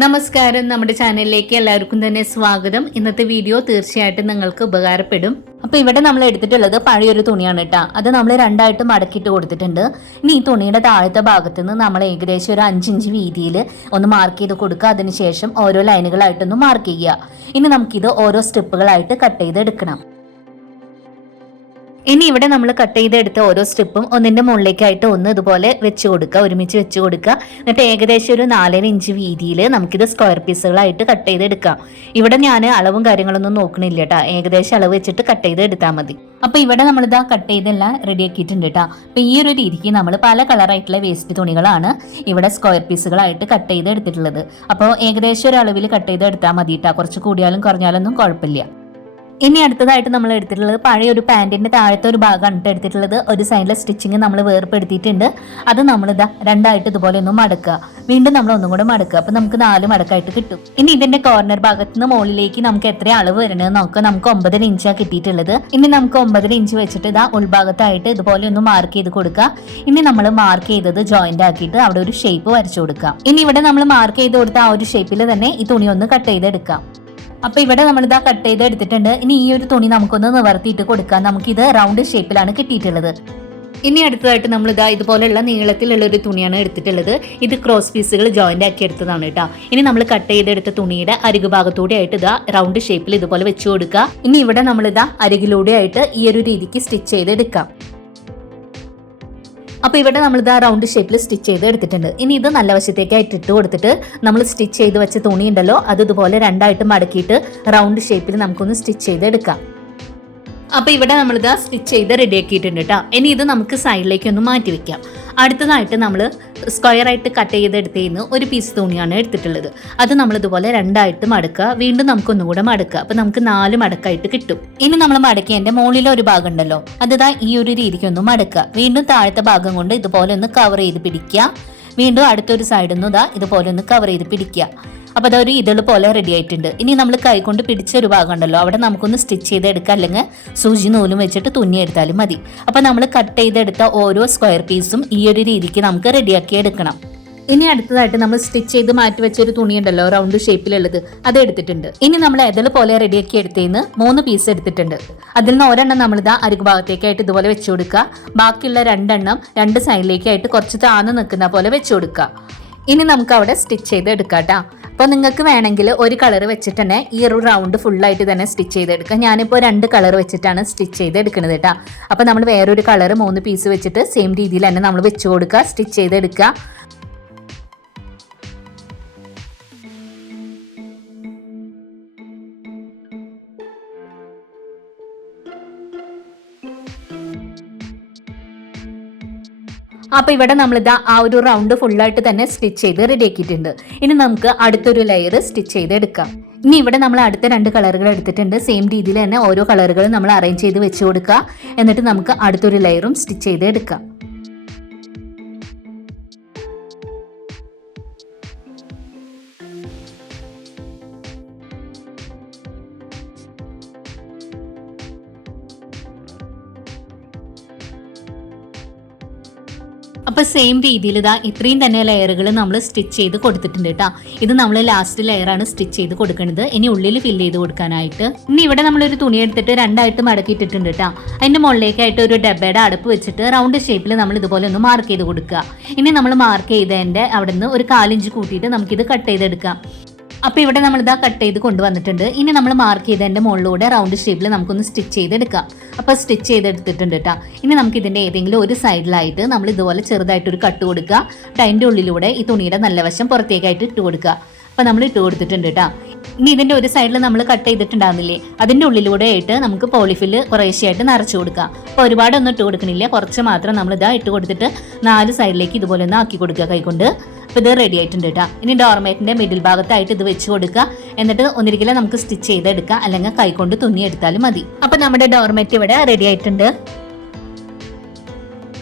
നമസ്കാരം, നമ്മുടെ ചാനലിലേക്ക് എല്ലാവർക്കും തന്നെ സ്വാഗതം. ഇന്നത്തെ വീഡിയോ തീർച്ചയായിട്ടും നിങ്ങൾക്ക് ഉപകാരപ്പെടും. അപ്പൊ ഇവിടെ നമ്മൾ എടുത്തിട്ടുള്ളത് പഴയൊരു തുണിയാണ് കേട്ടോ. അത് നമ്മൾ രണ്ടായിട്ട് മടക്കിയിട്ട് കൊടുത്തിട്ടുണ്ട്. ഇനി ഈ തുണിയുടെ താഴത്തെ ഭാഗത്ത് നിന്ന് നമ്മൾ ഏകദേശം ഒരു 5 ഇഞ്ച് വീതിയിൽ ഒന്ന് മാർക്ക് ചെയ്ത് കൊടുക്കുക. അതിനുശേഷം ഓരോ ലൈനുകളായിട്ടൊന്ന് മാർക്ക് ചെയ്യുക. ഇനി നമുക്കിത് ഓരോ സ്ട്രിപ്പുകളായിട്ട് കട്ട് ചെയ്തെടുക്കണം. ഇനി ഇവിടെ നമ്മൾ കട്ട് ചെയ്തെടുത്ത ഓരോ സ്ട്രിപ്പും ഒന്നിന്റെ മുകളിലേക്കായിട്ട് ഒന്ന് ഇതുപോലെ വെച്ച് കൊടുക്കുക, ഒരുമിച്ച് വെച്ച് കൊടുക്കുക. എന്നിട്ട് ഏകദേശം ഒരു 4 ഇഞ്ച് വീതിയിൽ നമുക്കിത് സ്ക്വയർ പീസുകളായിട്ട് കട്ട് ചെയ്തെടുക്കാം. ഇവിടെ ഞാൻ അളവും കാര്യങ്ങളൊന്നും നോക്കണില്ല കേട്ടോ, ഏകദേശം അളവ് വെച്ചിട്ട് കട്ട് ചെയ്തെടുത്താൽ മതി. അപ്പൊ ഇവിടെ നമ്മളിതാ കട്ട് ചെയ്തെല്ലാം റെഡി ആക്കിയിട്ടുണ്ട് കേട്ടോ. അപ്പൊ ഈ ഒരു രീതിക്ക് നമ്മൾ പല കളറായിട്ടുള്ള വേസ്റ്റ് തുണികളാണ് ഇവിടെ സ്ക്വയർ പീസുകളായിട്ട് കട്ട് ചെയ്തെടുത്തിട്ടുള്ളത്. അപ്പോൾ ഏകദേശം ഒരു അളവിൽ കട്ട് ചെയ്തെടുത്താൽ മതി കേട്ടോ, കുറച്ച് കൂടിയാലും കുറഞ്ഞാലൊന്നും കുഴപ്പമില്ല. ഇനി അടുത്തതായിട്ട് നമ്മൾ എടുത്തിട്ടുള്ളത് പഴയ ഒരു പാൻറ്റിന്റെ താഴത്തെ ഒരു ഭാഗമാണ് എടുത്തിട്ടുള്ളത്. ഒരു സൈഡിലെ സ്റ്റിച്ചിങ് നമ്മൾ വേർപ്പെടുത്തിയിട്ടുണ്ട്. അത് നമ്മളിതാ രണ്ടായിട്ട് ഇതുപോലെ ഒന്ന് മടക്കുക, വീണ്ടും നമ്മൾ ഒന്നും കൂടെ മടക്കുക. അപ്പൊ നമുക്ക് 4 മടക്കായിട്ട് കിട്ടും. ഇനി ഇതിന്റെ കോർണർ ഭാഗത്ത് നിന്ന് മുകളിലേക്ക് നമുക്ക് എത്ര അളവ് വരണമെന്ന് നോക്കാം. നമുക്ക് 9 ഇഞ്ചാണ് കിട്ടിയിട്ടുള്ളത്. ഇനി നമുക്ക് 9 ഇഞ്ച് വെച്ചിട്ട് ഇതാ ഉൾഭാഗത്തായിട്ട് ഇതുപോലെ ഒന്ന് മാർക്ക് ചെയ്ത് കൊടുക്കുക. ഇനി നമ്മൾ മാർക്ക് ചെയ്തത് ജോയിന്റ് ആക്കിയിട്ട് അവിടെ ഒരു ഷേപ്പ് വരച്ചു കൊടുക്കാം. ഇനി ഇവിടെ നമ്മൾ മാർക്ക് ചെയ്ത് കൊടുത്ത ആ ഒരു ഷേപ്പിൽ തന്നെ ഈ തുണി ഒന്ന് കട്ട് ചെയ്തെടുക്കാം. അപ്പൊ ഇവിടെ നമ്മളിതാ കട്ട് ചെയ്ത് എടുത്തിട്ടുണ്ട്. ഇനി ഈ ഒരു തുണി നമുക്കൊന്ന് നിവർത്തിയിട്ട് കൊടുക്കാം. നമുക്കിത് റൗണ്ട് ഷേപ്പിലാണ് കിട്ടിയിട്ടുള്ളത്. ഇനി അടുത്തതായിട്ട് നമ്മളിതാ ഇതുപോലെയുള്ള നീളത്തിലുള്ള ഒരു തുണിയാണ് എടുത്തിട്ടുള്ളത്. ഇത് ക്രോസ് പീസുകൾ ജോയിന്റ് ആക്കി എടുത്തതാണ് കേട്ടോ. ഇനി നമ്മൾ കട്ട് ചെയ്തെടുത്ത തുണിയുടെ അരികു ഭാഗത്തൂടെ ആയിട്ട് ഇതാ റൗണ്ട് ഷേപ്പിൽ ഇതുപോലെ വെച്ചു കൊടുക്കുക. ഇനി ഇവിടെ നമ്മളിതാ അരികിലൂടെ ആയിട്ട് ഈ ഒരു രീതിക്ക് സ്റ്റിച്ച് ചെയ്തെടുക്കാം. അപ്പോൾ ഇവിടെ നമ്മളിത് റൗണ്ട് ഷേപ്പിൽ സ്റ്റിച്ച് ചെയ്ത് എടുത്തിട്ടുണ്ട്. ഇനി ഇത് നല്ല വശത്തേക്കായിട്ട് ഇട്ട് കൊടുത്തിട്ട് നമ്മൾ സ്റ്റിച്ച് ചെയ്ത് വെച്ച തുണി ഉണ്ടല്ലോ, അത് ഇതുപോലെ രണ്ടായിട്ട് മടക്കിയിട്ട് റൗണ്ട് ഷേപ്പിൽ നമുക്കൊന്ന് സ്റ്റിച്ച് ചെയ്ത് എടുക്കാം. അപ്പോൾ ഇവിടെ നമ്മളിത് സ്റ്റിച്ച് ചെയ്ത് റെഡി ആക്കിയിട്ടുണ്ട് കേട്ടോ. ഇനി ഇത് നമുക്ക് സൈഡിലേക്ക് ഒന്ന് മാറ്റി വെക്കാം. അടുത്തതായിട്ട് നമ്മൾ സ്ക്വയർ ആയിട്ട് കട്ട് ചെയ്തെടുത്തതിന് ഒരു പീസ് തുണിയാണ് എടുത്തിട്ടുള്ളത്. അത് നമ്മൾ ഇതുപോലെ രണ്ടായിട്ട് മടക്കുക, വീണ്ടും നമുക്കൊന്നും കൂടെ മടക്കുക. അപ്പൊ നമുക്ക് 4 മടക്കായിട്ട് കിട്ടും. ഇനി നമ്മൾ മടക്കിയതിന്റെ മുകളിലെ ഒരു ഭാഗം ഉണ്ടല്ലോ, അതിതാ ഈ ഒരു രീതിക്ക് ഒന്ന് മടക്കുക. വീണ്ടും താഴത്തെ ഭാഗം കൊണ്ട് ഇതുപോലെ ഒന്ന് കവർ ചെയ്ത് പിടിക്കുക. വീണ്ടും അടുത്തൊരു സൈഡിൽ നിന്ന് ഇതാ ഇതുപോലെ ഒന്ന് കവർ ചെയ്ത് പിടിക്കുക. അപ്പോൾ അതൊരു ഇതള് പോലെ റെഡി ആയിട്ടുണ്ട്. ഇനി നമ്മൾ കൈകൊണ്ട് പിടിച്ചൊരു ഭാഗം ഉണ്ടല്ലോ, അവിടെ നമുക്കൊന്ന് സ്റ്റിച്ച് ചെയ്തെടുക്കാം, അല്ലെങ്കിൽ സൂചി നൂലും വെച്ചിട്ട് തുന്നിയെടുത്താലും മതി. അപ്പോൾ നമ്മൾ കട്ട് ചെയ്തെടുത്ത ഓരോ സ്ക്വയർ പീസും ഈ ഒരു രീതിക്ക് നമുക്ക് റെഡിയാക്കി എടുക്കണം. ഇനി അടുത്തതായിട്ട് നമ്മൾ സ്റ്റിച്ച് ചെയ്ത് മാറ്റി വെച്ചൊരു തുണി ഉണ്ടല്ലോ റൗണ്ട് ഷേപ്പിലുള്ളത്, അത് എടുത്തിട്ടുണ്ട്. ഇനി നമ്മൾ ഇതള് പോലെ റെഡിയാക്കി എടുത്തതിന് 3 പീസ് എടുത്തിട്ടുണ്ട്. അതിൽ നിന്ന് ഒരെണ്ണം നമ്മളിതാ അരികു ഭാഗത്തേക്കായിട്ട് ഇതുപോലെ വെച്ചു കൊടുക്കുക. ബാക്കിയുള്ള 2 എണ്ണം 2 സൈഡിലേക്കായിട്ട് കുറച്ച് താന്ന് നിൽക്കുന്ന പോലെ വെച്ചു കൊടുക്കുക. ഇനി നമുക്ക് അവിടെ സ്റ്റിച്ച് ചെയ്ത് എടുക്കാം കേട്ടോ. അപ്പോൾ നിങ്ങൾക്ക് വേണമെങ്കിൽ ഒരു കളർ വെച്ചിട്ട് തന്നെ ഈ ഒരു റൗണ്ട് ഫുള്ളായിട്ട് തന്നെ സ്റ്റിച്ച് ചെയ്തെടുക്കാം. ഞാനിപ്പോൾ 2 കളർ വെച്ചിട്ടാണ് സ്റ്റിച്ച് ചെയ്തെടുക്കുന്നത് കേട്ടോ. അപ്പോൾ നമ്മൾ വേറൊരു കളർ 3 പീസ് വെച്ചിട്ട് സെയിം രീതിയിൽ തന്നെ നമ്മൾ വെച്ച് കൊടുക്കുക, സ്റ്റിച്ച് ചെയ്തെടുക്കുക. അപ്പോൾ ഇവിടെ നമ്മളിതാ ആ ഒരു റൗണ്ട് ഫുള്ളായിട്ട് തന്നെ സ്റ്റിച്ച് ചെയ്ത് റെഡി ആക്കിയിട്ടുണ്ട്. ഇനി നമുക്ക് അടുത്തൊരു ലെയർ സ്റ്റിച്ച് ചെയ്തെടുക്കാം. ഇനി ഇവിടെ നമ്മൾ അടുത്ത 2 കളറുകൾ എടുത്തിട്ടുണ്ട്. സെയിം രീതിയിൽ തന്നെ ഓരോ കളറുകളും നമ്മൾ അറേഞ്ച് ചെയ്ത് വെച്ച് കൊടുക്കുക. എന്നിട്ട് നമുക്ക് അടുത്തൊരു ലെയറും സ്റ്റിച്ച് ചെയ്ത് എടുക്കാം. അപ്പോൾ സെയിം രീതിയിൽ ഇതാ ഇത്രയും തന്നെ ലെയറുകൾ നമ്മൾ സ്റ്റിച്ച് ചെയ്ത് കൊടുത്തിട്ടുണ്ട് കേട്ടോ. ഇത് നമ്മൾ ലാസ്റ്റ് ലെയറാണ് സ്റ്റിച്ച് ചെയ്ത് കൊടുക്കുന്നത്. ഇനി ഉള്ളിൽ ഫില്ല് ചെയ്ത് കൊടുക്കാനായിട്ട് ഇനി ഇവിടെ നമ്മളൊരു തുണി എടുത്തിട്ട് 2 മടക്കിയിട്ടിട്ടുണ്ട് കേട്ടോ. അതിൻ്റെ മുകളിലേക്കായിട്ട് ഒരു ഡബ്ബയുടെ അടപ്പ് വെച്ചിട്ട് റൗണ്ട് ഷേപ്പിൽ നമ്മൾ ഇതുപോലെ ഒന്ന് മാർക്ക് ചെയ്ത് കൊടുക്കുക. ഇനി നമ്മൾ മാർക്ക് ചെയ്തതിൻ്റെ അവിടെ നിന്ന് ഒരു 4 ഇഞ്ച് കൂട്ടിയിട്ട് നമുക്കിത് കട്ട് ചെയ്തെടുക്കാം. അപ്പോൾ ഇവിടെ നമ്മളിതാ കട്ട് ചെയ്ത് കൊണ്ടുവന്നിട്ടുണ്ട്. ഇനി നമ്മൾ മാർക്ക് ചെയ്തതിൻ്റെ മുകളിലൂടെ റൗണ്ട് ഷേപ്പിൽ നമുക്കൊന്ന് സ്റ്റിച്ച് ചെയ്തെടുക്കാം. അപ്പോൾ സ്റ്റിച്ച് ചെയ്തെടുത്തിട്ടുണ്ട് കേട്ടോ. ഇനി നമുക്ക് ഇതിൻ്റെ ഏതെങ്കിലും ഒരു സൈഡിലായിട്ട് നമ്മൾ ഇതുപോലെ ചെറുതായിട്ടൊരു കട്ട് കൊടുക്കുക. അതിൻ്റെ ഉള്ളിലൂടെ ഈ തുണിയുടെ നല്ല വശം പുറത്തേക്കായിട്ട് ഇട്ട് കൊടുക്കുക. അപ്പോൾ നമ്മൾ ഇട്ട് കൊടുത്തിട്ടുണ്ട് കേട്ടോ. ഇനി ഇതിൻ്റെ ഒരു സൈഡിൽ നമ്മൾ കട്ട് ചെയ്തിട്ടുണ്ടാകുന്നില്ലേ, അതിൻ്റെ ഉള്ളിലൂടെ ആയിട്ട് നമുക്ക് പോളിഫിൽ കുറേശ്ശെയായിട്ട് നിറച്ച് കൊടുക്കാം. അപ്പോൾ ഒരുപാടൊന്നും ഇട്ട് കൊടുക്കണില്ല, കുറച്ച് മാത്രം നമ്മൾ ഇതാ ഇട്ട് കൊടുത്തിട്ട് 4 സൈഡിലേക്ക് ഇതുപോലെ ഒന്ന് ആക്കി കൊടുക്കുക കൈകൊണ്ട്. അപ്പോൾ ഇത് റെഡി ആയിട്ടുണ്ട് കേട്ടോ. ഇനി ഡോർമേറ്റിൻ്റെ മിഡിൽ ഭാഗത്തായിട്ട് ഇത് വെച്ച് കൊടുക്കുക. എന്നിട്ട് ഒന്നിരിക്കലും നമുക്ക് സ്റ്റിച്ച് ചെയ്തെടുക്കുക, അല്ലെങ്കിൽ കൈകൊണ്ട് തുന്നിയെടുത്താലും മതി. അപ്പോൾ നമ്മുടെ ഡോർമേറ്റ് ഇവിടെ റെഡി ആയിട്ടുണ്ട്.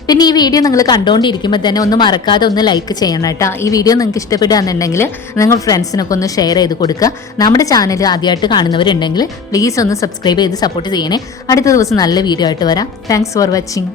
പിന്നെ ഈ വീഡിയോ നിങ്ങൾ കണ്ടുകൊണ്ടിരിക്കുമ്പോൾ തന്നെ ഒന്ന് മറക്കാതെ ഒന്ന് ലൈക്ക് ചെയ്യണം കേട്ടോ. ഈ വീഡിയോ നിങ്ങൾക്ക് ഇഷ്ടപ്പെടുകയാണെന്നുണ്ടെങ്കിൽ നിങ്ങൾ ഫ്രണ്ട്സിനൊക്കെ ഒന്ന് ഷെയർ ചെയ്ത് കൊടുക്കുക. നമ്മുടെ ചാനൽ ആദ്യമായിട്ട് കാണുന്നവരുണ്ടെങ്കിൽ പ്ലീസ് ഒന്ന് സബ്സ്ക്രൈബ് ചെയ്ത് സപ്പോർട്ട് ചെയ്യണേ. അടുത്ത ദിവസം നല്ല വീഡിയോ ആയിട്ട് വരാം. Thanks for watching.